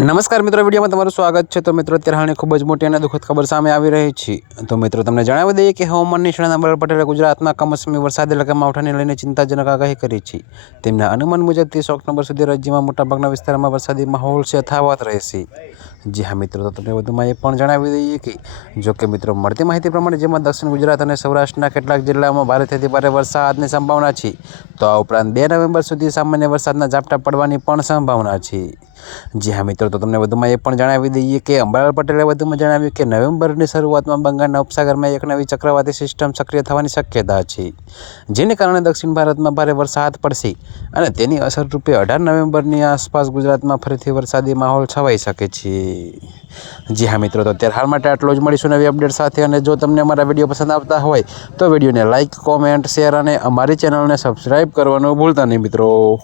નમસ્કાર મિત્રો, વિડીયોમાં તમારું સ્વાગત છે। તો મિત્રો, અત્યારે હાલની ખૂબ જ મોટી અને દુઃખદ ખબર સામે આવી રહી છે। તો મિત્રો, તમને જણાવી દઈએ કે હવામાન નિષ્ણાત અંબાલાલ પટેલે ગુજરાતમાં કમોસમી વરસાદી માવઠાને લઈને ચિંતાજનક આગાહી કરી છે। તેમના અનુમાન મુજબ 30 ઓક્ટોબર સુધી રાજ્યમાં મોટાભાગના વિસ્તારોમાં વરસાદી માહોલ યથાવત રહેશે। જી હા મિત્રો, તો તમને વધુમાં એ પણ જણાવી દઈએ કે જો કે મિત્રો, મળતી માહિતી પ્રમાણે જેમાં દક્ષિણ ગુજરાત અને સૌરાષ્ટ્રના કેટલાક જિલ્લાઓમાં ભારેથી ભારે વરસાદની સંભાવના છે। તો આ ઉપરાંત 2 નવેમ્બર સુધી સામાન્ય વરસાદના ઝાપટા પડવાની પણ સંભાવના છે। જી હા મિત્રો, તો તમને વધુમાં એ પણ જણાવી દઈએ કે અંબાલાલ પટેલે વધુમાં જણાવ્યું કે નવેમ્બરની શરૂઆતમાં બંગાળના ઉપસાગરમાં એક નવી ચક્રવાતી સિસ્ટમ સક્રિય થવાની શક્યતા છે, જેને કારણે દક્ષિણ ભારતમાં ભારે વરસાદ પડશે અને તેની અસરરૂપે 18 નવેમ્બરની આસપાસ ગુજરાતમાં ફરીથી વરસાદી માહોલ છવાઈ શકે છે। જી હા મિત્રો, તો અત્યારે હાલ માટે આટલું જ। મળીશું નવી અપડેટ સાથે। અને જો તમને અમારા વિડીયો પસંદ આવતા હોય તો વિડીયોને લાઇક, કોમેન્ટ, શેર અને અમારી ચેનલને સબસ્ક્રાઈબ કરવાનું ભૂલતા નહીં મિત્રો।